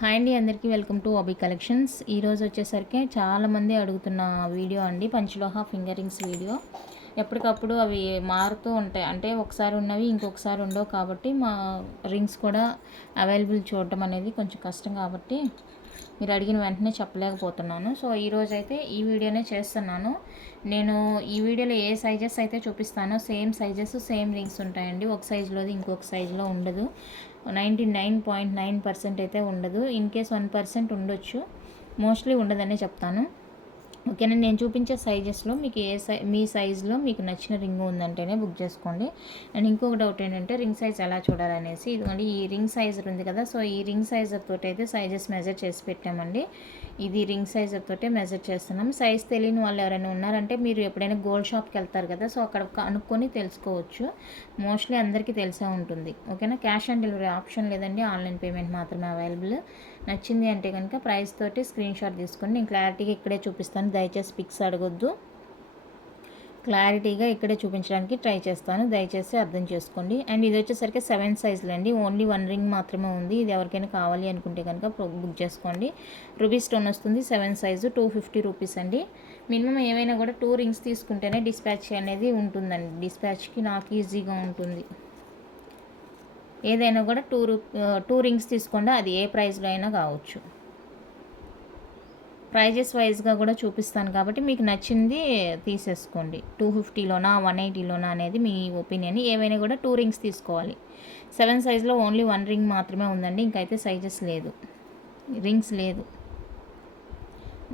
Hi అండి, అందరికీ welcome to అబీ collections. ఈరోజు వచ్చేసరికి చాలామంది అడుగుతున్న వీడియో అండి, పంచలోహ ఫింగర్ రింగ్స్ వీడియో. ఎప్పటికప్పుడు అవి మారుతూ ఉంటాయి, అంటే ఒకసారి ఉన్నవి ఇంకొకసారి ఉండవు, కాబట్టి మా రింగ్స్ కూడా అవైలబుల్ చూడటం అనేది కొంచెం కష్టం, కాబట్టి మీరు అడిగిన వెంటనే చెప్పలేకపోతున్నాను. సో ఈరోజు అయితే ఈ వీడియోనే చేస్తున్నాను. నేను ఈ వీడియోలో ఏ సైజెస్ అయితే చూపిస్తానో సేమ్ సైజెస్ సేమ్ రింగ్స్ ఉంటాయండి. ఒక సైజులోది ఇంకొక సైజులో ఉండదు. 99.9% అయితే ఉండదు. ఇన్ కేస్ 1% ఉండొచ్చు, మోస్ట్లీ ఉండదనే చెప్తాను. ఓకేనా. నేను చూపించే సైజెస్లో మీకు మీ సైజులో మీకు నచ్చిన రింగ్ ఉందంటేనే బుక్ చేసుకోండి. అండ్ ఇంకొక డౌట్ ఏంటంటే రింగ్ సైజ్ ఎలా చూడాలనేసి, ఇదిగోండి ఈ రింగ్ సైజర్ ఉంది కదా, సో ఈ రింగ్ సైజర్ తోటి అయితే సైజెస్ మెజర్ చేసి పెట్టామండి. ఇది రింగ్ సైజర్ తోటే మెజర్ చేస్తున్నాం. సైజ్ తెలియని వాళ్ళు ఎవరైనా ఉన్నారంటే మీరు ఎప్పుడైనా గోల్డ్ షాప్కి వెళ్తారు కదా, సో అక్కడ కనుక్కొని తెలుసుకోవచ్చు. మోస్ట్లీ అందరికీ తెలిసే ఉంటుంది. ఓకేనా. క్యాష్ ఆన్ డెలివరీ ఆప్షన్ లేదండి, ఆన్లైన్ పేమెంట్ మాత్రమే అవైలబుల్. నచ్చింది అంటే కనుక ప్రైస్ తోటి స్క్రీన్ షాట్ తీసుకోండి. నేను క్లారిటీగా ఇక్కడే చూపిస్తాను, దయచేసి పిక్స్ అడగొద్దు. క్లారిటీగా ఇక్కడే చూపించడానికి ట్రై చేస్తాను, దయచేసి అర్థం చేసుకోండి. అండ్ ఇది వచ్చేసరికి 7 సైజులు అండి. ఓన్లీ 1 రింగ్ మాత్రమే ఉంది. ఇది ఎవరికైనా కావాలి అనుకుంటే కనుక బుక్ చేసుకోండి. రూబీ స్టోన్ వస్తుంది, 7 సైజు, 250 రూపీస్ అండి. మినిమం ఏవైనా కూడా 2 రింగ్స్ తీసుకుంటేనే డిస్పాచ్ అనేది ఉంటుందండి. డిస్పాచ్కి నాకు ఈజీగా ఉంటుంది. ఏదైనా కూడా 2 రింగ్స్ తీసుకోండి, అది ఏ ప్రైస్లో అయినా కావచ్చు. ప్రైజెస్ వైజ్గా కూడా చూపిస్తాను, కాబట్టి మీకు నచ్చింది తీసేసుకోండి. 250లోనా 180లోనా అనేది మీ ఒపీనియన్. ఏవైనా కూడా 2 రింగ్స్ తీసుకోవాలి. 7 సైజులో ఓన్లీ 1 రింగ్ మాత్రమే ఉందండి, ఇంకైతే సైజెస్ లేదు, రింగ్స్ లేదు.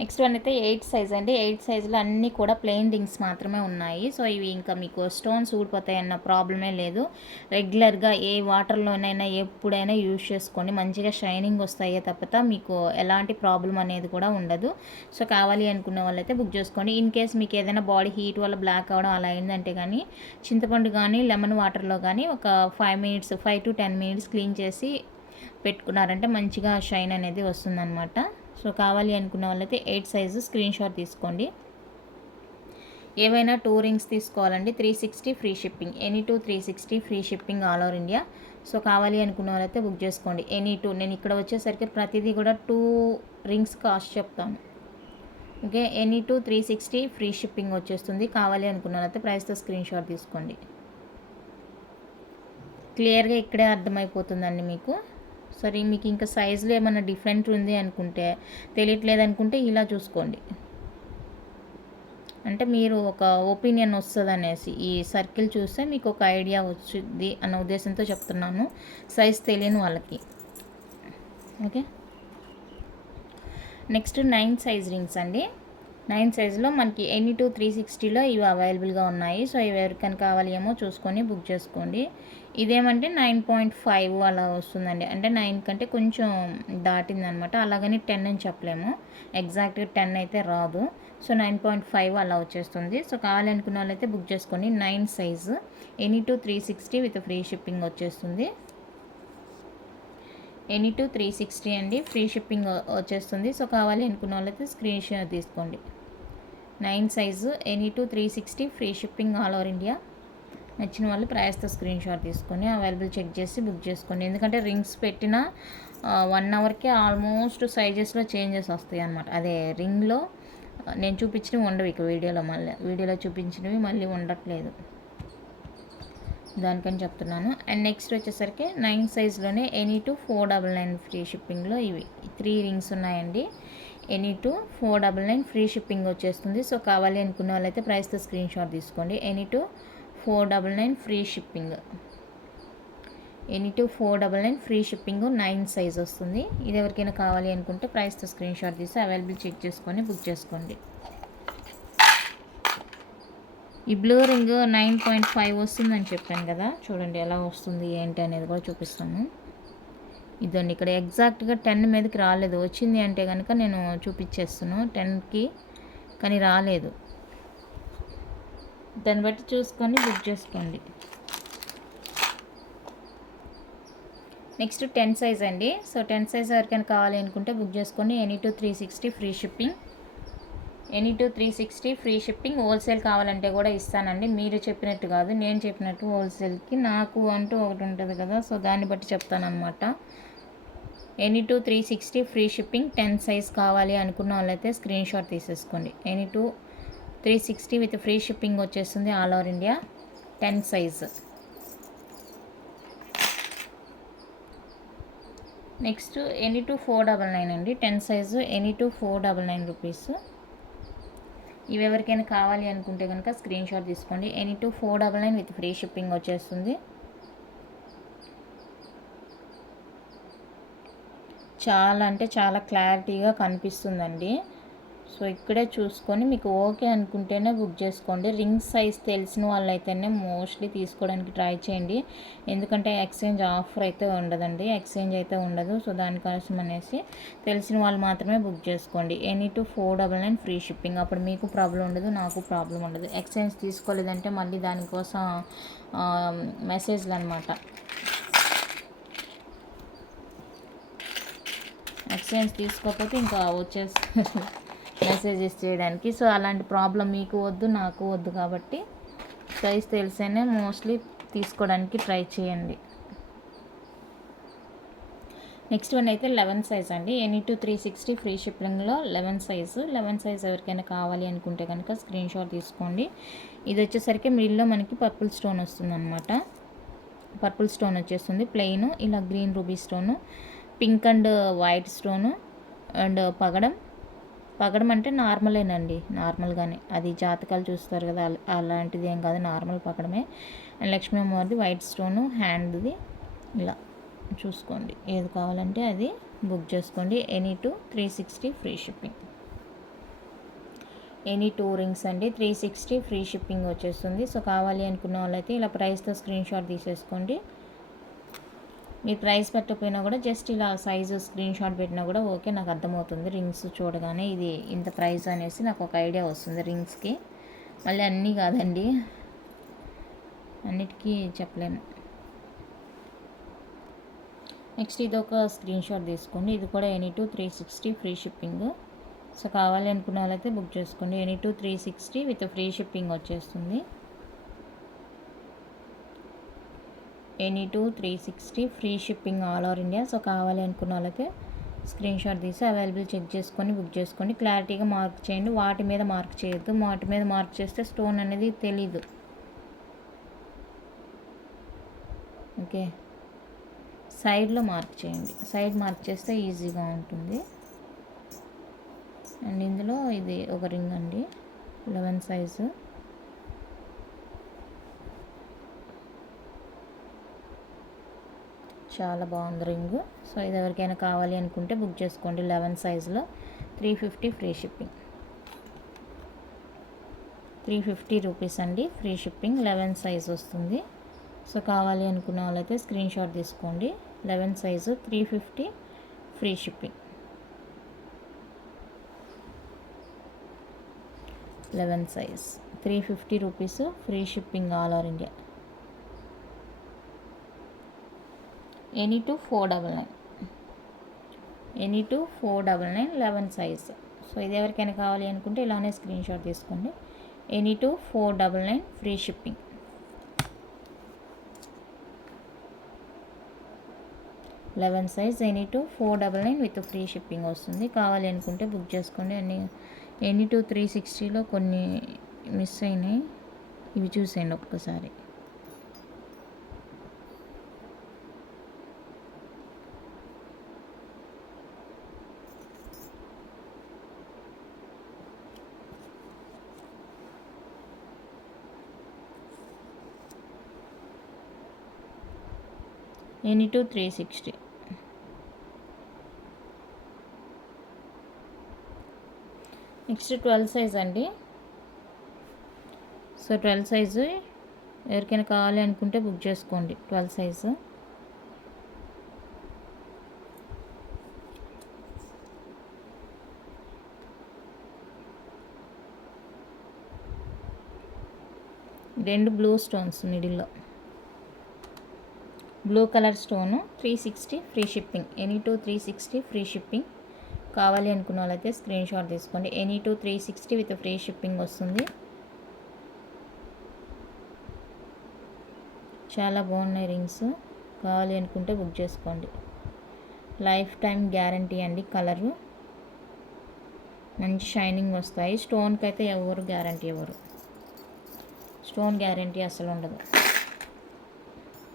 నెక్స్ట్ వన్ అయితే 8 సైజ్ అండి. 8 సైజులో అన్నీ కూడా ప్లెయిన్ రింగ్స్ మాత్రమే ఉన్నాయి. సో ఇవి ఇంకా మీకు స్టోన్స్ ఊడిపోతాయి అన్న ప్రాబ్లమే లేదు. రెగ్యులర్గా ఏ వాటర్లోనైనా ఎప్పుడైనా యూజ్ చేసుకోండి, మంచిగా షైనింగ్ వస్తాయే తప్ప మీకు ఎలాంటి ప్రాబ్లం అనేది కూడా ఉండదు. సో కావాలి అనుకున్న వాళ్ళైతే బుక్ చేసుకోండి. ఇన్ కేస్ మీకు ఏదైనా బాడీ హీట్ వల్ల బ్లాక్ అవ్వడం అలా అయిందంటే కానీ చింతపండు కానీ లెమన్ వాటర్లో కానీ ఒక 5 to 10 మినిట్స్ క్లీన్ చేసి పెట్టుకున్నారంటే మంచిగా షైన్ అనేది వస్తుందన్నమాట. సో కావాలి అనుకున్న వాళ్ళైతే 8 సైజు స్క్రీన్ షాట్ తీసుకోండి. ఏవైనా 2 రింగ్స్ తీసుకోవాలండి. 360 free shipping, any 2 360 free shipping all over India. So కావాలి అనుకున్న వాళ్ళైతే బుక్ చేసుకోండి. ఎనీ 2, నేను ఇక్కడ వచ్చేసరికి ప్రతిదీ కూడా 2 రింగ్స్ కాస్ట్ చెప్తాను. ఓకే. ఎనీ 2 360 ఫ్రీ షిప్పింగ్ వచ్చేస్తుంది. కావాలి అనుకున్న వాళ్ళైతే ప్రైస్తో స్క్రీన్ షాట్ తీసుకోండి. క్లియర్గా ఇక్కడే అర్థమైపోతుందండి మీకు. సరే, మీకు ఇంకా సైజులో ఏమైనా డిఫరెంట్ ఉంది అనుకుంటే, తెలియట్లేదు అనుకుంటే ఇలా చూసుకోండి, అంటే మీరు ఒక ఒపీనియన్ వస్తుంది అనేసి. ఈ సర్కిల్ చూస్తే మీకు ఒక ఐడియా వచ్చింది అన్న ఉద్దేశంతో చెప్తున్నాను, సైజ్ తెలియని వాళ్ళకి. ఓకే. నెక్స్ట్ 9 సైజ్ రింగ్స్ అండి. 9 సైజులో మనకి ఎనీ 2 360లో ఇవి అవైలబుల్గా ఉన్నాయి. సో ఇవి ఎవరికైనా కావాలి ఏమో చూసుకొని బుక్ చేసుకోండి. ఇదేమంటే 9.5 అలా వస్తుందండి, అంటే 9 కంటే కొంచెం దాటిందనమాట. అలాగని 10 అని చెప్పలేము, ఎగ్జాక్ట్గా 10 అయితే రాదు. సో 9.5 అలా వచ్చేస్తుంది. సో కావాలనుకున్న వాళ్ళైతే బుక్ చేసుకోండి. 9 size, any 2 360 with free shipping వచ్చేస్తుంది. ఎనీ 2 360 అండి, ఫ్రీ షిప్పింగ్ వచ్చేస్తుంది. సో కావాలి అనుకున్న వాళ్ళైతే స్క్రీన్ షాట్ తీసుకోండి. 9 size, any 2 360 free shipping all over India. నచ్చిన వాళ్ళు ప్రైస్తో స్క్రీన్ షాట్ తీసుకొని అవైలబుల్ చెక్ చేసి బుక్ చేసుకోండి. ఎందుకంటే రింగ్స్ పెట్టిన 1 అవర్కే ఆల్మోస్ట్ సైజెస్లో చేంజెస్ వస్తాయి అన్నమాట. అదే రింగ్లో నేను చూపించినవి ఉండవు ఇక వీడియోలో చూపించినవి మళ్ళీ ఉండట్లేదు, దానికని చెప్తున్నాను. అండ్ నెక్స్ట్ వచ్చేసరికి 9 సైజులోనే ఎనీ 2 499 ఫ్రీ షిప్పింగ్లో ఇవి 3 రింగ్స్ ఉన్నాయండి. ఎనీ 2 499 ఫ్రీ షిప్పింగ్ వచ్చేస్తుంది. సో కావాలి అనుకున్న వాళ్ళైతే ప్రైస్తో స్క్రీన్ షాట్ తీసుకోండి. Any 2 499 free shipping, any 2 499 free shipping 9 size వస్తుంది. ఇది ఎవరికైనా కావాలి అనుకుంటే ప్రైస్తో స్క్రీన్ షాట్ తీసి అవైలబుల్ చెక్ చేసుకొని బుక్ చేసుకోండి. ఈ బ్లూ రింగ్ 9.5 వస్తుందని చెప్పాను కదా, చూడండి ఎలా వస్తుంది ఏంటి అనేది కూడా చూపిస్తాను. ఇదండి, ఇక్కడ ఎగ్జాక్ట్గా 10 మీదకి రాలేదు, వచ్చింది అంటే కనుక నేను చూపించేస్తాను 10కి, కానీ రాలేదు. దాన్ని బట్టి చూసుకొని బుక్ చేసుకోండి. నెక్స్ట్ 10 సైజ్ అండి. సో 10 సైజ్ ఎవరికైనా కావాలి అనుకుంటే బుక్ చేసుకోండి. Any 2 360 free shipping, any 2 360 free shipping. Wholesale కావాలంటే కూడా ఇస్తానండి, మీరు చెప్పినట్టు కాదు, నేను చెప్పినట్టు హోల్సేల్కి నాకు అంటూ ఒకటి ఉంటుంది కదా, సో దాన్ని బట్టి చెప్తాను అనమాట. Any two 360 free shipping 10 size కావాలి అనుకున్న వాళ్ళైతే స్క్రీన్ షాట్ తీసేసుకోండి. Any two 360 with free shipping వచ్చేస్తుంది ఆల్ ఓవర్ ఇండియా 10 సైజ్. నెక్స్ట్ ఎనీ టూ 499 అండి, 10 సైజు ఎనీ టూ 499 రూపీస్. ఇవి ఎవరికైనా కావాలి అనుకుంటే కనుక స్క్రీన్ షాట్ తీసుకోండి. Any two 499 with free shipping వచ్చేస్తుంది. చాలా అంటే చాలా క్లారిటీగా కనిపిస్తుందండి. సో ఇక్కడే చూసుకొని మీకు ఓకే అనుకుంటేనే బుక్ చేసుకోండి. రింగ్ సైజ్ తెలిసిన వాళ్ళైతేనే మోస్ట్లీ తీసుకోవడానికి ట్రై చేయండి. ఎందుకంటే ఎక్స్చేంజ్ ఆఫర్ అయితే ఉండదండి, ఎక్స్చేంజ్ అయితే ఉండదు. సో దానికోసం అనేసి తెలిసిన వాళ్ళు మాత్రమే బుక్ చేసుకోండి. Any two 499 free shipping. అప్పుడు మీకు ప్రాబ్లం ఉండదు, నాకు ప్రాబ్లం ఉండదు. ఎక్స్చేంజ్ తీసుకోలేదంటే మళ్ళీ దానికోసం మెసేజ్లు అనమాట. ఎక్స్చేంజ్ తీసుకోకపోతే ఇంకా వచ్చేస్తారు మెసేజెస్ చేయడానికి. సో అలాంటి ప్రాబ్లం మీకు వద్దు, నాకు వద్దు. కాబట్టి సైజ్ తెలిసేనే మోస్ట్లీ తీసుకోవడానికి ట్రై చేయండి. నెక్స్ట్ వన్ అయితే 11 సైజ్ అండి. ఎనీ టూ 360 ఫ్రీ షిప్పింగ్లో 11 సైజ్ ఎవరికైనా కావాలి అనుకుంటే కనుక స్క్రీన్ షాట్ తీసుకోండి. ఇది వచ్చేసరికి మిడిల్లో మనకి పర్పుల్ స్టోన్ వస్తుంది అనమాట. పర్పుల్ స్టోన్ వచ్చేస్తుంది ప్లెయిన్, ఇలా green ruby stone, pink and white stone and పగడం అంటే నార్మలేనండి, నార్మల్గానే. అది జాతకాలు చూస్తారు కదా, అలాంటిది ఏం కాదు, నార్మల్ పగడమే. అండ్ లక్ష్మీ అమ్మవారిది వైట్ స్టోను, హ్యాండ్ది ఇలా చూసుకోండి. ఏది కావాలంటే అది బుక్ చేసుకోండి. Any two 360 free shipping. Any two rings అండి, 360 ఫ్రీ షిప్పింగ్ వచ్చేస్తుంది. సో కావాలి అనుకున్న వాళ్ళైతే ఇలా ప్రైస్తో స్క్రీన్ షాట్ తీసేసుకోండి. మీ ప్రైస్ పెట్టకపోయినా కూడా జస్ట్ ఇలా సైజు స్క్రీన్ షాట్ పెట్టినా కూడా ఓకే, నాకు అర్థమవుతుంది. రింగ్స్ చూడగానే ఇది ఇంత ప్రైస్ అనేసి నాకు ఒక ఐడియా వస్తుంది రింగ్స్కి. మళ్ళీ అన్నీ కాదండి, అన్నిటికీ చెప్పలేను. నెక్స్ట్ ఇది ఒక స్క్రీన్ షాట్ తీసుకోండి. ఇది కూడా any two 360 free shipping. So కావాలి అనుకున్న వాళ్ళైతే బుక్ చేసుకోండి. Any two 360 with free shipping వచ్చేస్తుంది. Any two 360 free shipping all over India. So కావాలి అనుకున్న వాళ్ళైతే స్క్రీన్ షాట్ తీసి అవైలబుల్ చెక్ చేసుకొని బుక్ చేసుకోండి. క్లారిటీగా మార్క్ చేయండి, వాటి మీద మార్క్ చేయొద్దు. వాటి మీద మార్క్ చేస్తే స్టోన్ అనేది తెలీదు. ఓకే, సైడ్లో మార్క్ చేయండి. సైడ్ మార్క్ చేస్తే ఈజీగా ఉంటుంది. అండ్ ఇందులో ఇది ఒక రింగ్ అండి, 11 సైజు. చాలా బాగుంది రింగు. సో ఇది ఎవరికైనా కావాలి అనుకుంటే బుక్ చేసుకోండి. 11 సైజులో 350 ఫ్రీ షిప్పింగ్. 350 రూపీస్ అండి ఫ్రీ షిప్పింగ్, 11 సైజ్ వస్తుంది. సో కావాలి అనుకున్న వాళ్ళైతే స్క్రీన్ షాట్ తీసుకోండి. 11 size 350 free shipping. 11 size 350 rupees free shipping all over India. Any two 499. Any two 499 11 size. So ఇది ఎవరికైనా కావాలి అనుకుంటే ఇలానే స్క్రీన్ షాట్ తీసుకోండి. Any two 499 free shipping. 11 size any two 499 with free shipping వస్తుంది. కావాలి అనుకుంటే బుక్ చేసుకోండి. ఎనీ టూ 360లో కొన్ని మిస్ అయినాయి, ఇవి చూసేయండి ఒక్కసారి. Any two 360. నెక్స్ట్ 12 సైజ్ అండి. సో 12 సైజు ఎవరికైనా కావాలి అనుకుంటే బుక్ చేసుకోండి. 12 సైజు రెండు బ్లూ స్టోన్స్ మిడిల్లో, blue colour stone 360 free shipping. Any two 360 free shipping. కావాలి అనుకున్న వాళ్ళైతే స్క్రీన్ షాట్ తీసుకోండి. Any two 360 with free shipping వస్తుంది. చాలా బాగున్నాయి రింగ్స్, కావాలి అనుకుంటే బుక్ చేసుకోండి. లైఫ్ టైం గ్యారంటీ అండి. కలరు మంచి షైనింగ్ వస్తాయి. స్టోన్కి అయితే ఎవరు గ్యారంటీ ఇవ్వరు, స్టోన్ గ్యారంటీ అసలు ఉండదు.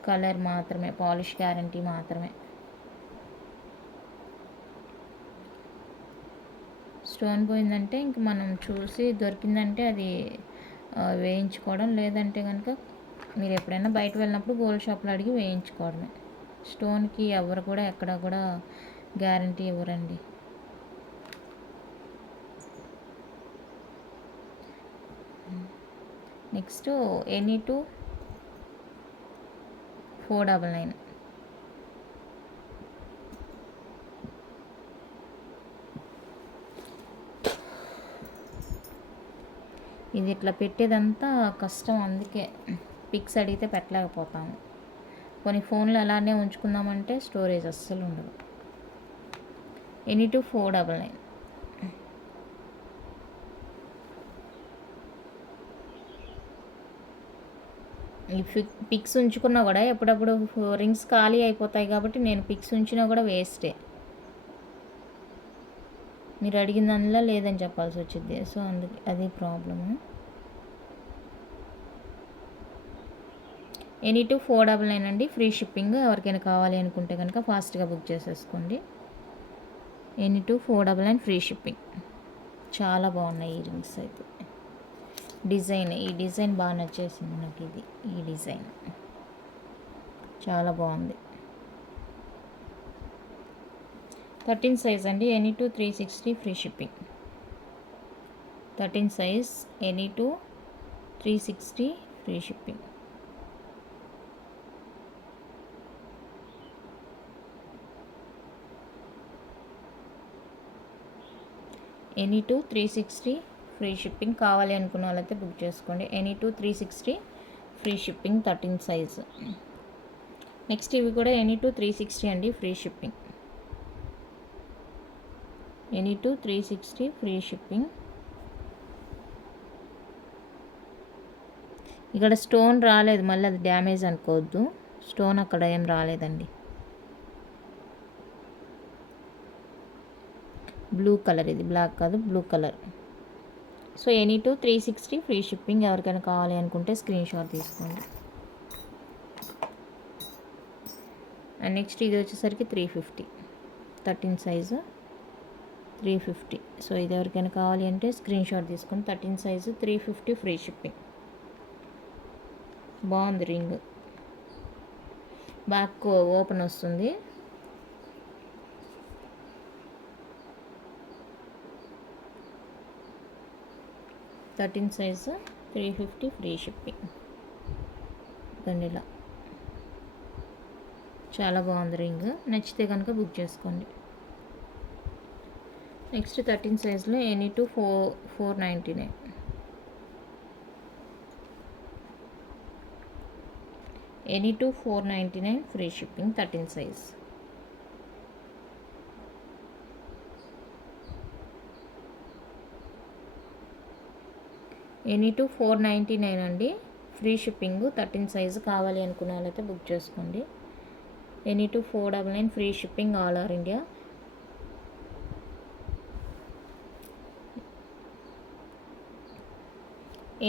కలర్ మాత్రమే, పాలిష్ గ్యారంటీ మాత్రమే. స్టోన్ పోయిందంటే ఇంక మనం చూసి దొరికిందంటే అది వేయించుకోవడం, లేదంటే కనుక మీరు ఎప్పుడైనా బయట వెళ్ళినప్పుడు గోల్డ్ షాప్లో అడిగి వేయించుకోవడమే. స్టోన్కి ఎవరు కూడా ఎక్కడ కూడా గ్యారంటీ ఇవ్వరండి. Next NE2 499. ఇది ఇట్లా పెట్టేదంతా కష్టం, అందుకే పిక్స్ అడిగితే పెట్టలేకపోతాము. కొన్ని ఫోన్లు అలానే ఉంచుకుందామంటే స్టోరేజ్ అస్సలు ఉండదు. NE2 499. ఈ పిక్స్ ఉంచుకున్నా కూడా ఎప్పుడప్పుడు రింగ్స్ ఖాళీ అయిపోతాయి కాబట్టి నేను పిక్స్ ఉంచినా కూడా వేస్టే. మీరు అడిగిన దానిలో లేదని చెప్పాల్సి వచ్చింది. సో అందుకే అది ప్రాబ్లము. NE2 499 అండి, ఫ్రీ షిప్పింగ్. ఎవరికైనా కావాలి అనుకుంటే కనుక ఫాస్ట్గా బుక్ చేసేసుకోండి. NE2 499 free shipping. చాలా బాగున్నాయి ఈ రింగ్స్ అయితే. డిజైన్, ఈ డిజైన్ బాగా నచ్చేసింది నాకు. ఈ డిజైన్ చాలా బాగుంది. 13 సైజ్ అండి, NE2 360 free shipping. 13 size NE2 360 free shipping. NE2 360 free shipping. కావాలి అనుకున్న వాళ్ళైతే బుక్ చేసుకోండి. NE2 360 free shipping, 13 size. Next ఇవి కూడా NE2 360 అండి, free shipping. NE2 360 free shipping. ఇక్కడ స్టోన్ రాలేదు, మళ్ళీ అది డ్యామేజ్ అనుకోవద్దు. స్టోన్ అక్కడ ఏం రాలేదండి. బ్లూ కలర్, ఇది బ్లాక్ కాదు, blue colour. So NE2 360 free shipping. ఎవరికైనా కావాలి అనుకుంటే స్క్రీన్ షాట్ తీసుకోండి. అండ్ నెక్స్ట్ ఇది వచ్చేసరికి 350, 13 సైజు 350. సో ఇది ఎవరికైనా కావాలి అంటే స్క్రీన్ షాట్ తీసుకోండి. 13 సైజు 350 ఫ్రీ షిప్పింగ్. బాగుంది రింగ్, బ్యాక్ ఓపెన్ వస్తుంది. Thirteen size 350 free shipping. ఇలా చాలా బాగుంది రింగ్. నచ్చితే కనుక బుక్ చేసుకోండి. నెక్స్ట్ 13 సైజులో NE2 499. NE2 499 free shipping, 13 size. NE2 499 అండి, ఫ్రీ షిప్పింగ్, 13 సైజు. కావాలి అనుకున్న వాళ్ళైతే బుక్ చేసుకోండి. NE2 499 free shipping, all over India.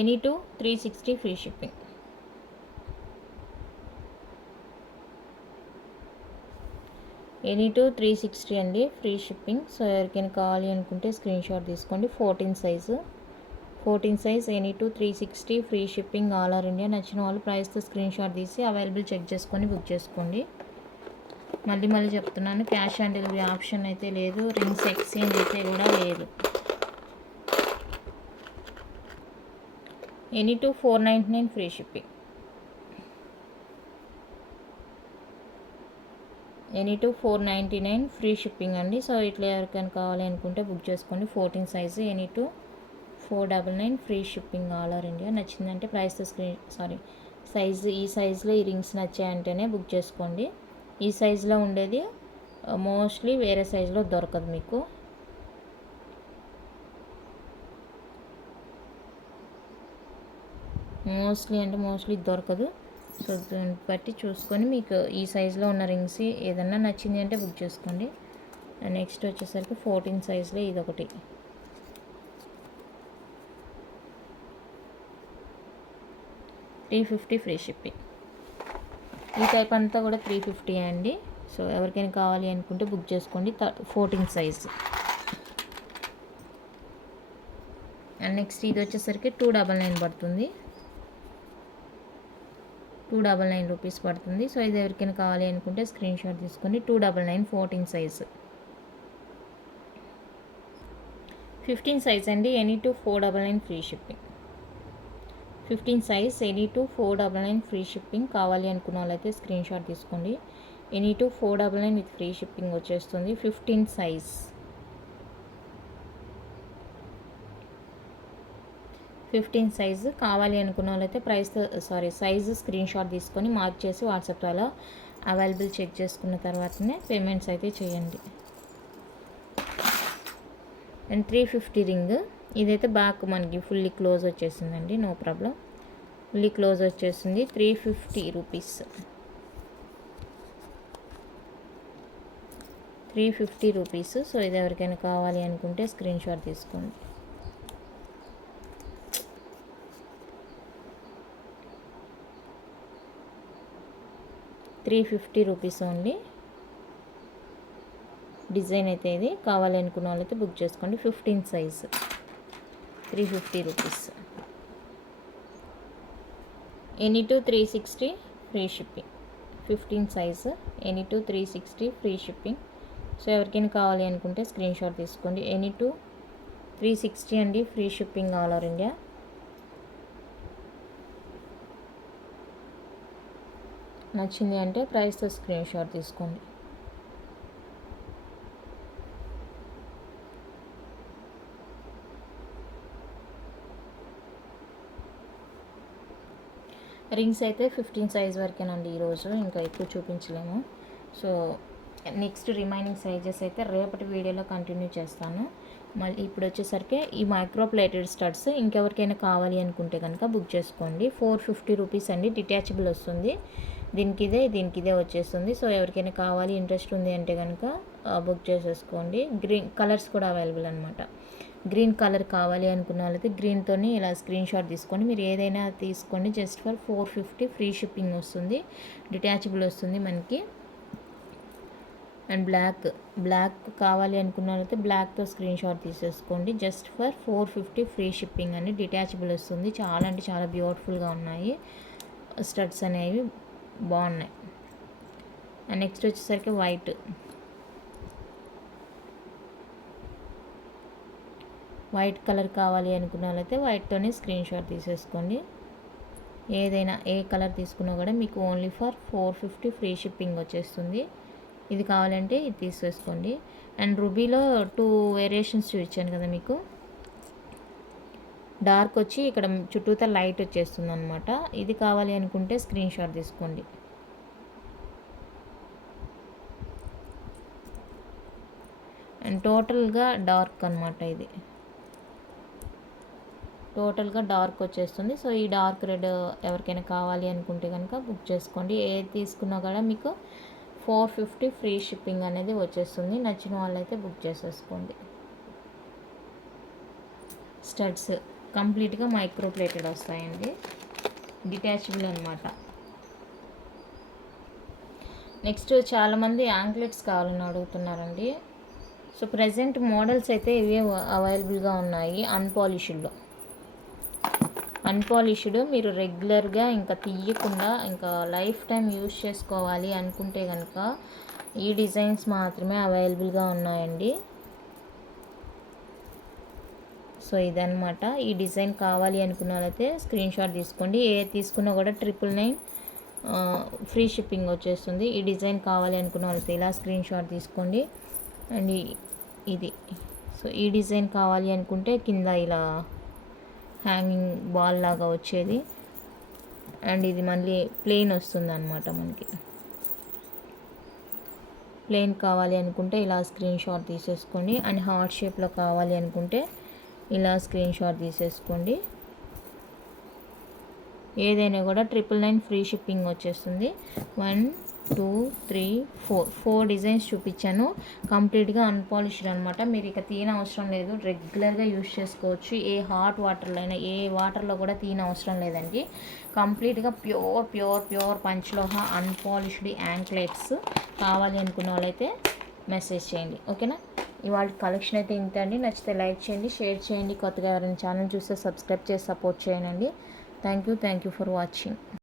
NE2 360 free shipping. NE2 360 అండి, ఫ్రీ షిప్పింగ్. సో ఎవరికైనా కావాలి అనుకుంటే స్క్రీన్ షాట్ తీసుకోండి. 14 size NE2 360 free shipping, all over India. నచ్చిన వాళ్ళు ప్రైస్తో స్క్రీన్ షాట్ తీసి అవైలబుల్ చెక్ చేసుకొని బుక్ చేసుకోండి. మళ్ళీ చెప్తున్నాను, క్యాష్ ఆన్ డెలివరీ ఆప్షన్ అయితే లేదు, రింగ్స్ ఎక్స్చేంజ్ అయితే కూడా లేదు. NE2 499 free shipping. NE2 499 free shipping అండి. సో ఇట్లా ఎవరికైనా కావాలి అనుకుంటే బుక్ చేసుకోండి. 14 size NE2 499 free shipping, all over India. నచ్చిందంటే ప్రైస్తో సైజు, ఈ సైజులో ఈ రింగ్స్ నచ్చాయంటేనే బుక్ చేసుకోండి. ఈ సైజులో ఉండేది మోస్ట్లీ వేరే సైజులో దొరకదు మీకు. మోస్ట్లీ దొరకదు. సో దాన్ని బట్టి చూసుకొని మీకు ఈ సైజులో ఉన్న రింగ్స్ ఏదన్నా నచ్చింది అంటే బుక్ చేసుకోండి. అండ్ నెక్స్ట్ వచ్చేసరికి 14 సైజ్లో ఇదొకటి. $350 ఫ్రీ షిప్పింగ్. ఈ టైప్ అంతా కూడా 350 అండి. సో ఎవరికైనా కావాలి అనుకుంటే బుక్ చేసుకోండి. 14 సైజ్. అండ్ నెక్స్ట్ ఇది వచ్చేసరికి 299 పడుతుంది. 299 రూపీస్ పడుతుంది. సో ఇది ఎవరికైనా కావాలి అనుకుంటే స్క్రీన్ షాట్ తీసుకోండి. 299 14 సైజ్. 15 సైజ్ అండి. Any two 499 free shipping. 15 size any two 499 free shipping. కావాలి అనుకున్న వాళ్ళైతే స్క్రీన్ షాట్ తీసుకోండి. Any two 499 with free shipping వచ్చేస్తుంది. 15 సైజ్. 15 సైజు కావాలి అనుకున్న వాళ్ళైతే సైజు స్క్రీన్ షాట్ తీసుకొని మార్క్ చేసి వాట్సాప్ ద్వారా అవైలబుల్ చెక్ చేసుకున్న తర్వాతనే పేమెంట్స్ అయితే చేయండి. And 350 ring. ఇదైతే బ్యాక్ మనకి ఫుల్లీ క్లోజ్ వచ్చేసిందండి. No problem. ఫుల్లీ క్లోజ్ వచ్చేసింది. 350 రూపీస్. 350 రూపీస్. సో ఇది ఎవరికైనా కావాలి అనుకుంటే స్క్రీన్ షాట్ తీసుకోండి. 350 రూపీస్ ఓన్లీ. డిజైన్ అయితే ఇది. కావాలి అనుకున్న వాళ్ళైతే బుక్ చేసుకోండి. 15 size. 350 rupees. Any to 360 free shipping. 15 size. Any to 360 free shipping. So ఎవరికైనా కావాలి అనుకుంటే స్క్రీన్ షాట్ తీసుకోండి. ఎనీ టు 360 అండి. Free shipping all over India. నచ్చింది అంటే ప్రైస్తో స్క్రీన్ షాట్ తీసుకోండి. రింగ్స్ అయితే 15 సైజ్ వరకేనండి ఈరోజు. ఇంకా ఎక్కువ చూపించలేము. సో నెక్స్ట్ రిమైనింగ్ సైజెస్ అయితే రేపటి వీడియోలో కంటిన్యూ చేస్తాను. మళ్ళీ ఇప్పుడు వచ్చేసరికి ఈ మైక్రో ప్లేటెడ్ స్టడ్స్ ఇంకెవరికైనా కావాలి అనుకుంటే కనుక బుక్ చేసుకోండి. 450 రూపీస్ అండి. డిటాచబుల్ వస్తుంది. దీనికి ఇదే వచ్చేస్తుంది. సో ఎవరికైనా కావాలి ఇంట్రెస్ట్ ఉంది అంటే కనుక బుక్ చేసేసుకోండి. గ్రీన్ కలర్స్ కూడా అవైలబుల్ అనమాట. గ్రీన్ కలర్ కావాలి అనుకున్న వాళ్ళైతే గ్రీన్తోని ఇలా స్క్రీన్ షాట్ తీసుకోండి. మీరు ఏదైనా తీసుకోండి. జస్ట్ ఫర్ 450 ఫ్రీ షిప్పింగ్ వస్తుంది. డిటాచబుల్ వస్తుంది మనకి. అండ్ బ్లాక్ కావాలి అనుకున్న వాళ్ళైతే బ్లాక్తో స్క్రీన్ షాట్ తీసేసుకోండి. జస్ట్ ఫర్ 450 ఫ్రీ షిప్పింగ్ అని. డిటాచబుల్ వస్తుంది. చాలా అంటే చాలా బ్యూటిఫుల్గా ఉన్నాయి. స్టడ్స్ అనేవి బాగున్నాయి. అండ్ నెక్స్ట్ వచ్చేసరికి వైట్ కలర్ కావాలి అనుకున్న వాళ్ళైతే వైట్తోనే స్క్రీన్ షాట్ తీసేసుకోండి. ఏదైనా ఏ కలర్ తీసుకున్నా కూడా మీకు ఓన్లీ ఫర్ 450 ఫ్రీ షిప్పింగ్ వచ్చేస్తుంది. ఇది కావాలంటే ఇది తీసేసుకోండి. అండ్ రూబీలో 2 వేరియేషన్స్ చూపించాను కదా మీకు. డార్క్ వచ్చి ఇక్కడ చుట్టూతా లైట్ వచ్చేస్తుంది అనమాట. ఇది కావాలి అనుకుంటే స్క్రీన్ షాట్ తీసుకోండి. అండ్ టోటల్గా డార్క్ అనమాట. ఇది టోటల్గా డార్క్ వచ్చేస్తుంది. సో ఈ డార్క్ రెడ్ ఎవరికైనా కావాలి అనుకుంటే కనుక బుక్ చేసుకోండి. ఏది తీసుకున్నా కూడా మీకు 450 ఫ్రీ షిప్పింగ్ అనేది వచ్చేస్తుంది. నచ్చిన వాళ్ళైతే బుక్ చేసేసుకోండి. స్టడ్స్ కంప్లీట్గా మైక్రో ప్లేటెడ్ వస్తాయండి. డిటాచబుల్ అనమాట. నెక్స్ట్ చాలామంది యాంక్లెట్స్ కావాలని అడుగుతున్నారండి. సో ప్రజెంట్ మోడల్స్ అయితే ఇవే అవైలబుల్గా ఉన్నాయి. అన్పాలిష్డ్ మీరు రెగ్యులర్గా ఇంకా తీయకుండా ఇంకా లైఫ్ టైం యూజ్ చేసుకోవాలి అనుకుంటే కనుక ఈ డిజైన్స్ మాత్రమే అవైలబుల్గా ఉన్నాయండి. సో ఇదన్నమాట. ఈ డిజైన్ కావాలి అనుకున్న వాళ్ళైతే స్క్రీన్ షాట్ తీసుకోండి. ఏ తీసుకున్నా కూడా 999 ఫ్రీ షిప్పింగ్ వచ్చేస్తుంది. ఈ డిజైన్ కావాలి అనుకున్న వాళ్ళైతే ఇలా స్క్రీన్ షాట్ తీసుకోండి. అండ్ ఇది సో ఈ డిజైన్ కావాలి అనుకుంటే కింద ఇలా హ్యాంగింగ్ బాల్ లాగా వచ్చేది. అండ్ ఇది మళ్ళీ ప్లెయిన్ వస్తుంది అనమాట. మనకి ప్లెయిన్ కావాలి అనుకుంటే ఇలా స్క్రీన్ షాట్ తీసేసుకోండి. అండ్ హార్ట్ షేప్లో కావాలి అనుకుంటే ఇలా స్క్రీన్ షాట్ తీసేసుకోండి. ఏదైనా కూడా 999 ఫ్రీ షిప్పింగ్ వచ్చేస్తుంది. 1 2 3 4 డిజైన్స్ చూపించాను. కంప్లీట్గా అన్పాలిష్డ్ అనమాట. మీరు ఇక తీన అవసరం లేదు, రెగ్యులర్గా యూజ్ చేసుకోవచ్చు. ఏ హాట్ వాటర్లో అయినా, ఏ వాటర్లో కూడా తీన అవసరం లేదండి. కంప్లీట్గా ప్యూర్ పంచలోహ అన్పాలిష్డ్ యాంక్లెట్స్ కావాలి అనుకున్న వాళ్ళైతే మెసేజ్ చేయండి, ఓకేనా. ఇవాళ కలెక్షన్ అయితే ఇంత అండి. నచ్చితే లైక్ చేయండి, షేర్ చేయండి. కొత్తగా ఎవరైనా ఛానల్ చూస్తే సబ్స్క్రైబ్ చేసి సపోర్ట్ చేయండి. Thank you for watching.